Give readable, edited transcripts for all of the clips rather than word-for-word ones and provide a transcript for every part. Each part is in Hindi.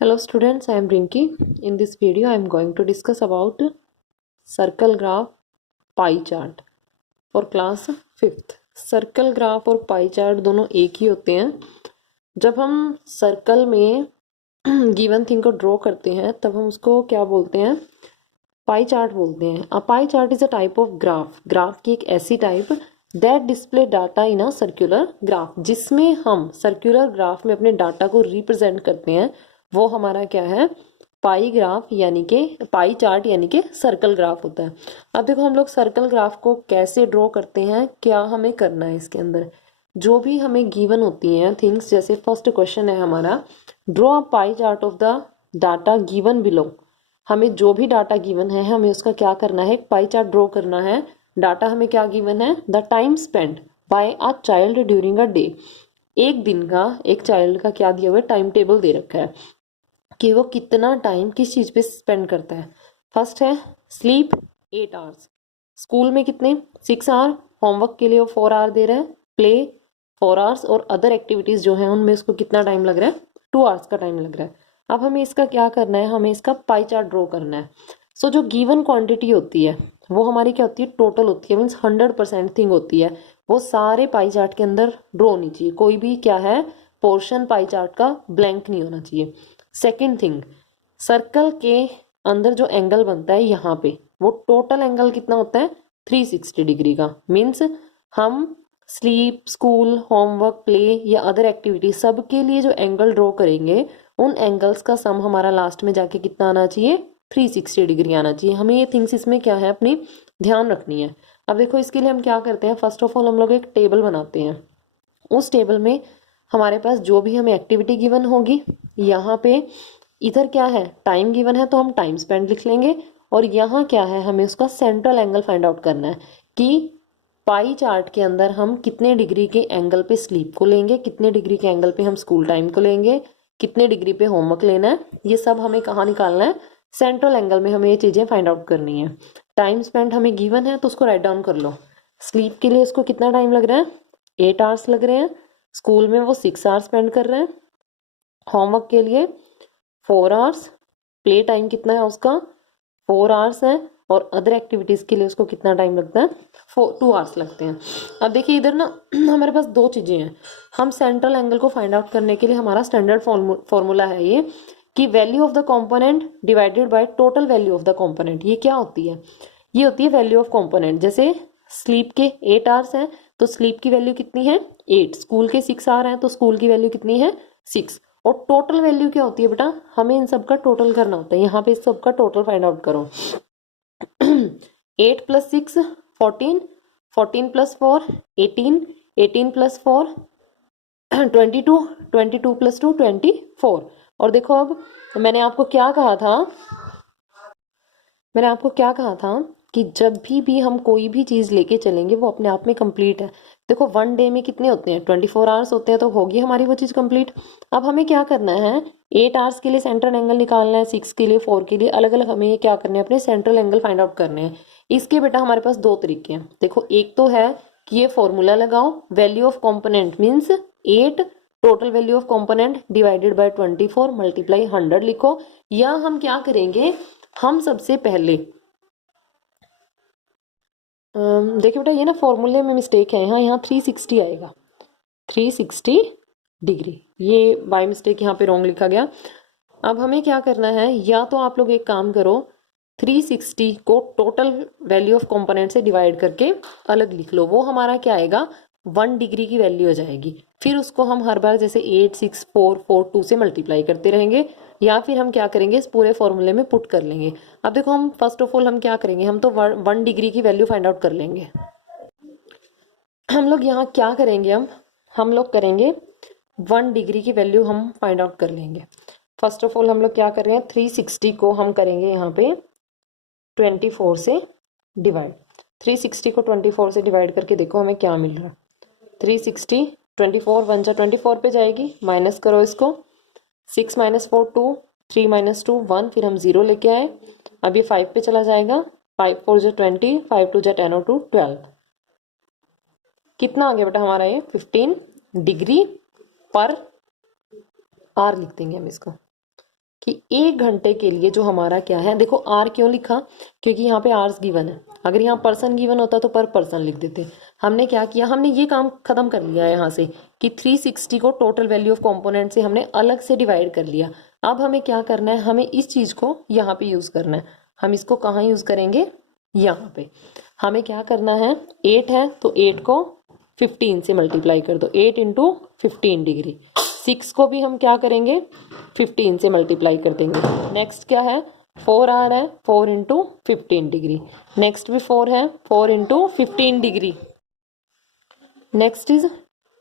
Hello students, I am Rinki. In this video, I am going to discuss about circle graph, pie chart for class 5th. Circle graph और पाई चार्ट दोनों एक ही होते हैं. जब हम सर्कल में गिवन थिंग को ड्रॉ करते हैं तब हम उसको क्या बोलते हैं? पाई चार्ट बोलते हैं. A pie chart is a type of graph. Graph की एक ऐसी type that display data in a circular graph, जिसमें हम सर्कुलर ग्राफ में अपने डाटा को रिप्रेजेंट करते हैं. वो हमारा क्या है? पाई ग्राफ यानी कि पाई चार्ट यानी कि सर्कल ग्राफ होता है. अब देखो हम लोग सर्कल ग्राफ को कैसे ड्रॉ करते हैं, क्या हमें करना है. इसके अंदर जो भी हमें गिवन होती हैं थिंग्स, जैसे फर्स्ट क्वेश्चन है हमारा, draw a pie chart of the data given below. हमें जो भी डाटा गिवन है हमें उसका क्या करना है? एक पाई चार्ट ड्रॉ करना है. डाटा हमें क्या गिवन है? The time spend by a child during a day. एक दिन का एक चाइल्ड का क्या दिया हुआ है? टाइम टेबल दे रखा है कि वो कितना टाइम किस चीज़ पे स्पेंड करता है. फर्स्ट है स्लीप 8 आवर्स. स्कूल में कितने? 6 आवर. होमवर्क के लिए वो 4 आवर दे रहे हैं. प्ले 4 आवर्स और अदर एक्टिविटीज़ जो है उनमें उसको कितना टाइम लग रहा है? 2 आवर्स का टाइम लग रहा है. अब हमें इसका क्या करना है? हमें इसका पाई चार्ट ड्रॉ करना है. सो जो गिवन क्वांटिटी होती है वो हमारी क्या होती है? टोटल होती है. मीन्स 100% थिंग होती है. वो सारे पाई चार्ट के अंदर ड्रॉ होनी चाहिए. कोई भी क्या है? पोर्शन पाई चार्ट का ब्लैंक नहीं होना चाहिए. सेकेंड थिंग, सर्कल के अंदर जो एंगल बनता है यहाँ पे, वो टोटल एंगल कितना होता है? 360 डिग्री का. मीन्स हम स्लीप, स्कूल, होमवर्क, प्ले या अदर एक्टिविटी सब के लिए जो एंगल ड्रॉ करेंगे उन एंगल्स का सम हमारा लास्ट में जाके कितना आना चाहिए? 360 डिग्री आना चाहिए. हमें ये थिंग्स इसमें क्या है अपनी ध्यान रखनी है. अब देखो इसके लिए हम क्या करते हैं? फर्स्ट ऑफ ऑल हम लोग एक टेबल बनाते हैं. उस टेबल में हमारे पास जो भी हमें एक्टिविटी गिवन होगी, यहाँ पे इधर क्या है? टाइम गिवन है तो हम टाइम स्पेंड लिख लेंगे. और यहाँ क्या है? हमें उसका सेंट्रल एंगल फाइंड आउट करना है कि पाई चार्ट के अंदर हम कितने डिग्री के एंगल पे स्लीप को लेंगे, कितने डिग्री के एंगल पे हम स्कूल टाइम को लेंगे, कितने डिग्री पे होमवर्क लेना है. ये सब हमें कहाँ निकालना है? सेंट्रल एंगल में हमें ये चीज़ें फाइंड आउट करनी है. टाइम स्पेंड हमें गिवन है तो उसको राइट डाउन कर लो. स्लीप के लिए उसको कितना टाइम लग रहा है? 8 आवर्स लग रहे हैं. स्कूल में वो 6 आवर्स स्पेंड कर रहे हैं. होमवर्क के लिए 4 आवर्स. प्ले टाइम कितना है उसका? 4 आवर्स है. और अदर एक्टिविटीज़ के लिए उसको कितना टाइम लगता है? 2 आवर्स लगते हैं. अब देखिए इधर ना हमारे पास दो चीज़ें हैं. हम सेंट्रल एंगल को फाइंड आउट करने के लिए हमारा स्टैंडर्ड फॉर्मूला है ये कि value of the component divided by total value of the component. ये क्या होती है? ये होती है वैल्यू ऑफ कंपोनेंट. जैसे स्लीप के 8 आवर्स हैं तो स्लीप की वैल्यू कितनी है? 8. स्कूल के 6 आवर हैं तो स्कूल की वैल्यू कितनी है? 6. और टोटल वैल्यू क्या होती है बेटा? हमें इन सब का टोटल करना होता है. यहाँ पे इस सब का टोटल फाइंड आउट करो. 8 + 6 14. 14 + 4 18. 18 + 4 22. 22 + 2 24. और देखो अब मैंने आपको क्या कहा था? मैंने आपको क्या कहा था कि जब भी हम कोई भी चीज़ लेके चलेंगे वो अपने आप में कंप्लीट है. देखो 1 डे में कितने होते हैं? 24 आवर्स होते हैं तो होगी हमारी वो चीज़ कंप्लीट. अब हमें क्या करना है? 8 आवर्स के लिए सेंट्रल एंगल निकालना है, 6 के लिए, 4 के लिए, अलग अलग हमें ये क्या करने हैं? अपने सेंट्रल एंगल फाइंड आउट करने हैं. इसके बेटा हमारे पास दो तरीके हैं. देखो एक तो है कि ये फॉर्मूला लगाओ, value of component means 8 total value of component divided by 24 multiply 100 लिखो. या हम क्या करेंगे? हम सबसे पहले देखिए बेटा ये ना फॉर्मूले में मिस्टेक है. यहाँ 360 आएगा. 360 डिग्री ये बाय मिस्टेक यहाँ पे रॉन्ग लिखा गया. अब हमें क्या करना है? या तो आप लोग एक काम करो, 360 को टोटल वैल्यू ऑफ कंपोनेंट से डिवाइड करके अलग लिख लो. वो हमारा क्या आएगा? 1 डिग्री की वैल्यू हो जाएगी. फिर उसको हम हर बार जैसे 8 6 4 4 2 से मल्टीप्लाई करते रहेंगे. या फिर हम क्या करेंगे? इस पूरे फॉर्मूले में पुट कर लेंगे. अब देखो हम फर्स्ट ऑफ ऑल हम क्या करेंगे? हम तो 1 डिग्री की वैल्यू फाइंड आउट कर लेंगे. हम लोग यहाँ क्या करेंगे? हम लोग करेंगे 1 डिग्री की वैल्यू हम फाइंड आउट कर लेंगे. फर्स्ट ऑफ ऑल हम लोग क्या कर रहे हैं? 360 को हम करेंगे यहाँ पे 24 से डिवाइड. 360 को 24 से डिवाइड करके देखो हमें क्या मिल रहा है. 360 24 1 जा 24 पे जाएगी. माइनस करो इसको. 6 - 4 2. 3 - 2 1. फिर हम 0 लेके आए. अब ये 5 पे चला जाएगा. 5 4 जा 20. 5 2 जा 10 और 2 12. कितना आ गया बेटा हमारा? ये 15 डिग्री पर आर लिख देंगे हम इसको. कि 1 घंटे के लिए जो हमारा क्या है, देखो आर क्यों लिखा, क्योंकि यहाँ पे आर्स गिवन है। अगर यहाँ पर्सन गिवन होता तो पर पर्सन लिख देते। हमने क्या किया, हमने ये काम खत्म कर लिया है यहाँ से कि 360 को टोटल वैल्यू ऑफ कंपोनेंट से हमने अलग से डिवाइड कर लिया। अब हमें क्या करना है, हमें इस चीज को यहाँ पे यूज करना है। हम इसको कहाँ यूज करेंगे, यहाँ पे। हमें क्या करना है, 8 है तो 8 को 15 से मल्टीप्लाई कर दो, 8 इंटू 15 डिग्री। 6 को भी हम क्या करेंगे, 15 से मल्टीप्लाई कर देंगे। नेक्स्ट क्या है, 4 आ रहा है, 4 इंटू 15 डिग्री। नेक्स्ट भी 4 है, 4 into 15 degree. Next is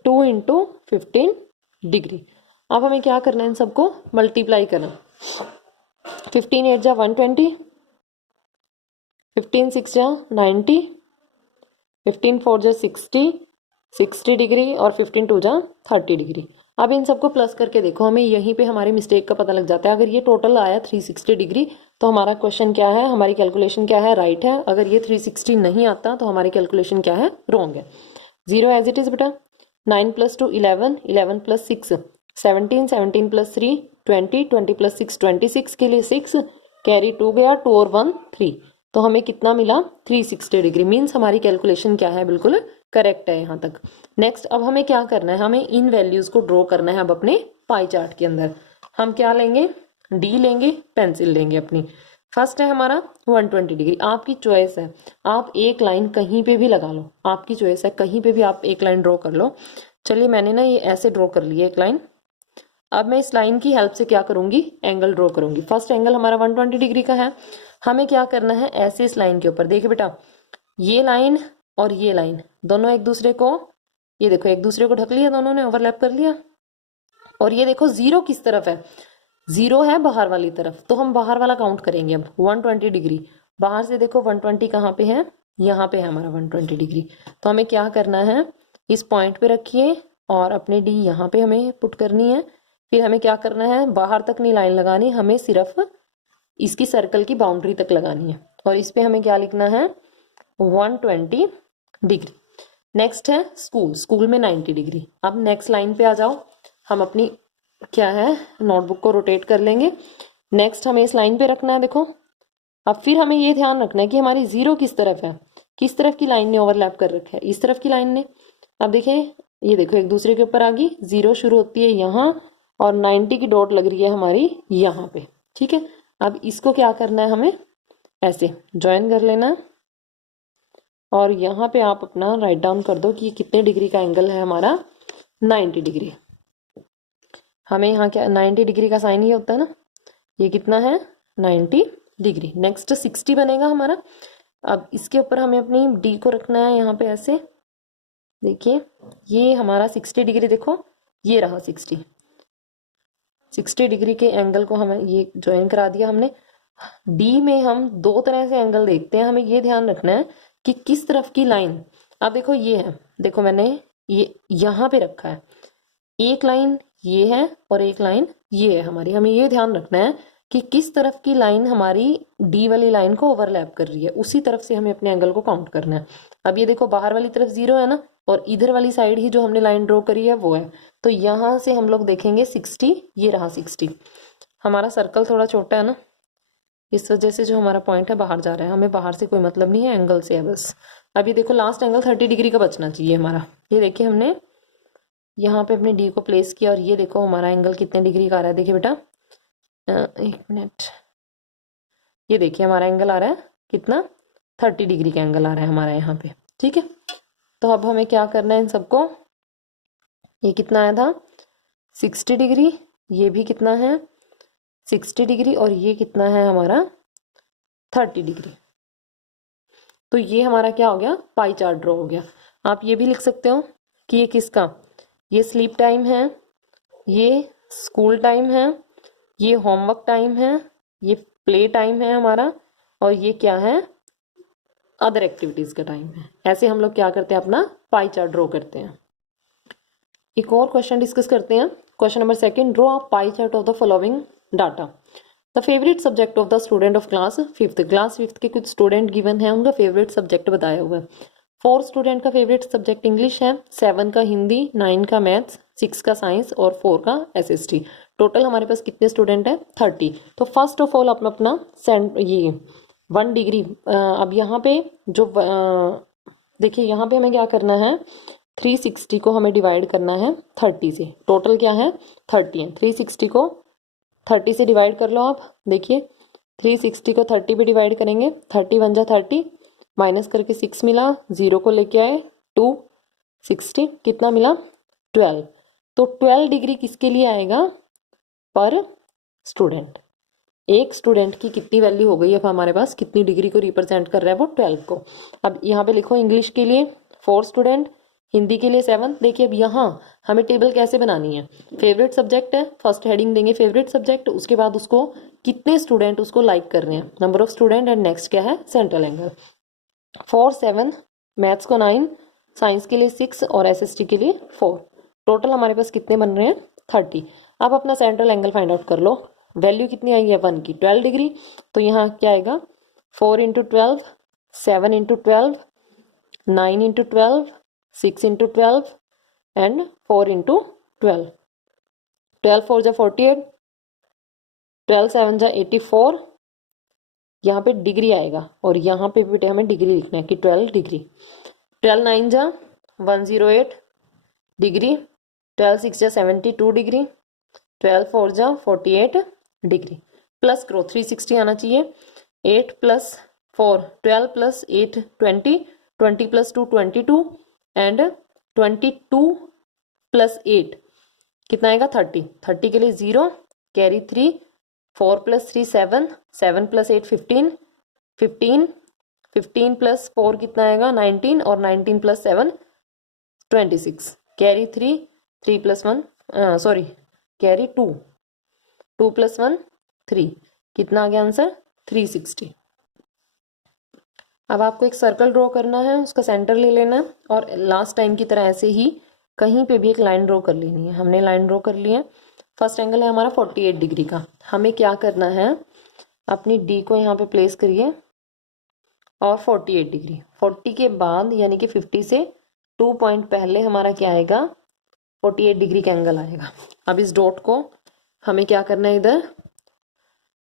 2 into 15 degree. अब हमें क्या करना है, इन सबको मल्टीप्लाई करना। 15 8 जा 120, 15 6 जा 90, 15 4 जा 60 डिग्री और 15 2 जा 30 डिग्री। अब इन सबको प्लस करके देखो, हमें यहीं पे हमारे मिस्टेक का पता लग जाता है। अगर ये टोटल आया 360 डिग्री तो हमारा क्वेश्चन क्या है, हमारी कैलकुलेशन क्या है, राइट है। अगर ये 360 नहीं आता तो हमारी कैलकुलेशन क्या है, रॉन्ग है। 0 एज इट इज बेटा। 9 + 2 11, 11 + 6 17, 17 + 3 20, 20 + 6 26 के लिए 6 कैरी 2 गया, 2 और 1 3, तो हमें कितना मिला, 360 डिग्री। मीन्स हमारी कैलकुलेशन क्या है, बिल्कुल करेक्ट है यहाँ तक। नेक्स्ट अब हमें क्या करना है, हमें इन वैल्यूज को ड्रॉ करना है अब अपने पाई चार्ट के अंदर। हम क्या लेंगे, डी लेंगे, पेंसिल लेंगे अपनी। फर्स्ट है हमारा 120 डिग्री। आपकी चॉइस है, आप एक लाइन कहीं पे भी लगा लो, आपकी चॉइस है, कहीं पे भी आप एक लाइन ड्रॉ कर लो। चलिए मैंने ना ये ऐसे ड्रॉ कर लिया एक लाइन। अब मैं इस लाइन की हेल्प से क्या करूंगी, एंगल ड्रॉ करूंगी। फर्स्ट एंगल हमारा 120 डिग्री का है। हमें क्या करना है, ऐसे इस लाइन के ऊपर देखिए बेटा, ये लाइन और ये लाइन दोनों एक दूसरे को, ये देखो एक दूसरे को ढक लिया, दोनों ने ओवरलैप कर लिया। और ये देखो जीरो किस तरफ है, जीरो है बाहर वाली तरफ, तो हम बाहर वाला काउंट करेंगे। अब 120 डिग्री बाहर से देखो, 120 कहाँ पे है, यहाँ पे है हमारा 120 डिग्री। तो हमें क्या करना है, इस पॉइंट पे रखिए और अपने डी यहाँ पे हमें पुट करनी है। फिर हमें क्या करना है, बाहर तक नहीं लाइन लगानी, हमें सिर्फ इसकी सर्कल की बाउंड्री तक लगानी है। और इस पे हमें क्या लिखना है, 120 डिग्री। नेक्स्ट है स्कूल, स्कूल में 90 डिग्री। अब नेक्स्ट लाइन पे आ जाओ, हम अपनी क्या है नोटबुक को रोटेट कर लेंगे। नेक्स्ट हमें इस लाइन पे रखना है, देखो। अब फिर हमें ये ध्यान रखना है कि हमारी जीरो किस तरफ है, किस तरफ की लाइन ने ओवरलैप कर रखा है, इस तरफ की लाइन ने। अब देखिए ये देखो एक दूसरे के ऊपर आ गई, जीरो शुरू होती है यहाँ और 90 की डॉट लग रही है हमारी यहाँ पे, ठीक है। अब इसको क्या करना है, हमें ऐसे ज्वाइन कर लेना है और यहाँ पे आप अपना राइट डाउन कर दो कि कितने डिग्री का एंगल है हमारा, 90 डिग्री। हमें यहाँ क्या 90 डिग्री का साइन ये होता है ना, ये कितना है 90 डिग्री। नेक्स्ट 60 बनेगा हमारा। अब इसके ऊपर हमें अपनी डी को रखना है यहाँ पे ऐसे, देखिए ये हमारा 60 डिग्री, देखो ये रहा 60 डिग्री के एंगल को हमें ये ज्वाइन करा दिया हमने। डी में हम दो तरह से एंगल देखते हैं, हमें ये ध्यान रखना है कि किस तरफ की लाइन। अब देखो ये है, देखो मैंने ये यहाँ पे रखा है, एक लाइन ये है और एक लाइन ये है हमारी। हमें ये ध्यान रखना है कि किस तरफ की लाइन हमारी डी वाली लाइन को ओवरलैप कर रही है, उसी तरफ से हमें अपने एंगल को काउंट करना है। अब ये देखो बाहर वाली तरफ जीरो है ना, और इधर वाली साइड ही जो हमने लाइन ड्रॉ करी है वो है, तो यहाँ से हम लोग देखेंगे 60, ये रहा 60। हमारा सर्कल थोड़ा छोटा है ना, इस वजह से जो हमारा पॉइंट है बाहर जा रहा है, हमें बाहर से कोई मतलब नहीं है, एंगल से है बस। अब ये देखो लास्ट एंगल 30 डिग्री का बचना चाहिए हमारा। ये देखिए हमने यहाँ पे अपने डी को प्लेस किया और ये देखो हमारा एंगल कितने डिग्री का आ रहा है, देखिए बेटा, एक मिनट, ये देखिए हमारा एंगल आ रहा है कितना, 30 डिग्री का एंगल आ रहा है हमारा यहाँ पे, ठीक है। तो अब हमें क्या करना है इन सबको, ये कितना आया था 60 डिग्री, ये भी कितना है 60 डिग्री और ये कितना है हमारा 30 डिग्री। तो ये हमारा क्या हो गया, पाई चार्ट ड्रॉ हो गया। आप ये भी लिख सकते हो कि ये किसका, ये स्लीप टाइम है, ये स्कूल टाइम है, ये होमवर्क टाइम है, ये प्ले टाइम है हमारा, और ये क्या है अदर एक्टिविटीज का टाइम है। ऐसे हम लोग क्या करते हैं, अपना पाई चार्ट ड्रॉ करते हैं। एक और क्वेश्चन डिस्कस करते हैं। Question number 2, draw a pie chart of the following data. The favourite subject of the student of class 5th, class 5th के कुछ स्टूडेंट गिवन है, उनका फेवरेट सब्जेक्ट बताया हुआ है। 4 स्टूडेंट का फेवरेट सब्जेक्ट इंग्लिश है, 7 का हिंदी, 9 का मैथ्स, 6 का साइंस और 4 का SST। टोटल हमारे पास कितने स्टूडेंट हैं 30। तो फर्स्ट ऑफ ऑल अपन अपना ये 1 डिग्री अब यहाँ पे जो देखिए यहाँ पे हमें क्या करना है 360 को हमें डिवाइड करना है 30 से। टोटल क्या है 30 है, 360 को 30 से डिवाइड कर लो आप। देखिए 360 को 30 पे डिवाइड करेंगे, 30 1 जा 30, माइनस करके 6 मिला, 0 को लेके आए 260, कितना मिला 12। तो 12 डिग्री किसके लिए आएगा पर स्टूडेंट। एक स्टूडेंट की कितनी वैल्यू हो गई अब हमारे पास, कितनी डिग्री को रिप्रेजेंट कर रहा है वो 12 को। अब यहाँ पे लिखो इंग्लिश के लिए 4 स्टूडेंट, हिंदी के लिए 7। देखिए अब यहाँ हमें टेबल कैसे बनानी है, फेवरेट सब्जेक्ट है, फर्स्ट हेडिंग देंगे फेवरेट सब्जेक्ट, उसके बाद उसको कितने स्टूडेंट उसको लाइक कर रहे हैं, number of student, and next क्या है सेंट्रल एंगल। 4 7, मैथ्स को 9, साइंस के लिए 6 और SST के लिए 4। टोटल हमारे पास कितने बन रहे हैं 30। अब अपना सेंट्रल एंगल फाइंड आउट कर लो, वैल्यू कितनी आएगी है 1 की 12 डिग्री। तो यहाँ क्या आएगा 4 into 12, 7 into 12, 9 into 12, 6 into 12 and 4 into 12। 12 4 जा 48, 12 7 जा 84। यहाँ पे डिग्री आएगा और यहाँ पे बेटे हमें डिग्री लिखना है कि 12 डिग्री। 12 9 जा 108 डिग्री, 12 6 जा 72 डिग्री, 12 4 जा 48 डिग्री। प्लस करो 360 आना चाहिए। 8 plus 4 12 plus 8 20, 20 plus 2 22 and 22 plus 8 कितना आएगा 30। 30 के लिए 0 कैरी 3, 4 प्लस 3 7, 7 प्लस 8 15, 15, 15 प्लस 4 कितना आएगा 19 और 19 plus 7 26, carry 3, 3 plus 1 sorry carry 2, 2 plus 1 3, कितना आ गया आंसर 360। अब आपको एक सर्कल ड्रॉ करना है, उसका सेंटर ले लेना है और लास्ट टाइम की तरह ऐसे ही कहीं पे भी एक लाइन ड्रॉ कर लेनी है। हमने लाइन ड्रॉ कर ली है। फर्स्ट एंगल है हमारा 48 डिग्री का। हमें क्या करना है, अपनी डी को यहाँ पे प्लेस करिए और 48 डिग्री, 40 के बाद यानी कि 50 से 2 पॉइंट पहले हमारा क्या आएगा 48 डिग्री का एंगल आएगा। अब इस डॉट को हमें क्या करना है इधर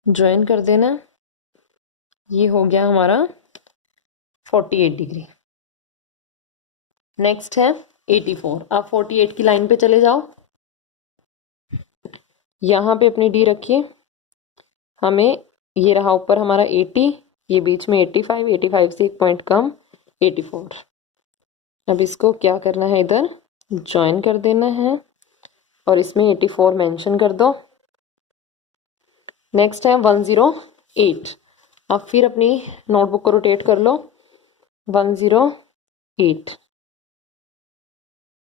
ज्वाइन कर देना। ये हो गया हमारा 48 डिग्री। नेक्स्ट है 84। अब 48 की लाइन पे चले जाओ, यहाँ पे अपनी डी रखिए। हमें ये रहा ऊपर हमारा 80, ये बीच में 85, 85 से एक पॉइंट कम 84। अब इसको क्या करना है इधर ज्वाइन कर देना है और इसमें 84 मेंशन कर दो। नेक्स्ट है 108। अब फिर अपनी नोटबुक को रोटेट कर लो। 108,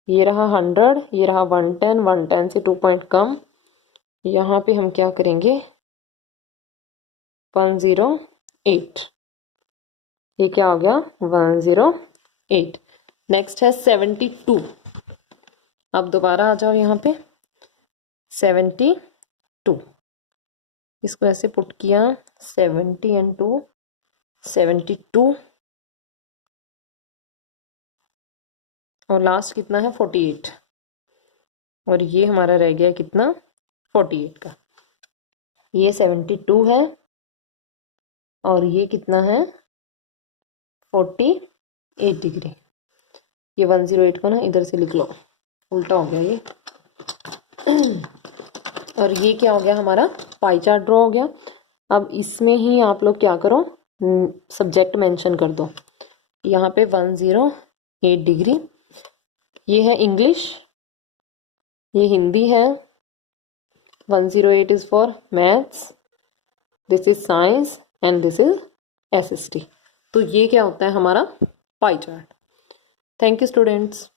ये रहा 100, ये रहा 110, 110 से 2 पॉइंट कम। यहाँ पे हम क्या करेंगे 108, ये क्या हो गया 108। नेक्स्ट है 72। अब दोबारा आ जाओ यहाँ पे 72, इसको ऐसे पुट किया 70 एंड 2 72 और लास्ट कितना है 48 और ये हमारा रह गया कितना 48 का। ये 72 है और ये कितना है 48 डिग्री। ये 108 को ना इधर से लिख लो, उल्टा हो गया ये। और ये क्या हो गया हमारा पाई चार्ट ड्रॉ हो गया। अब इसमें ही आप लोग क्या करो सब्जेक्ट मेंशन कर दो। यहाँ पे 108 डिग्री, ये है इंग्लिश, ये हिंदी है, 108 is for maths, this is science and this is SST। तो ये क्या होता है हमारा pie chart. Thank you students.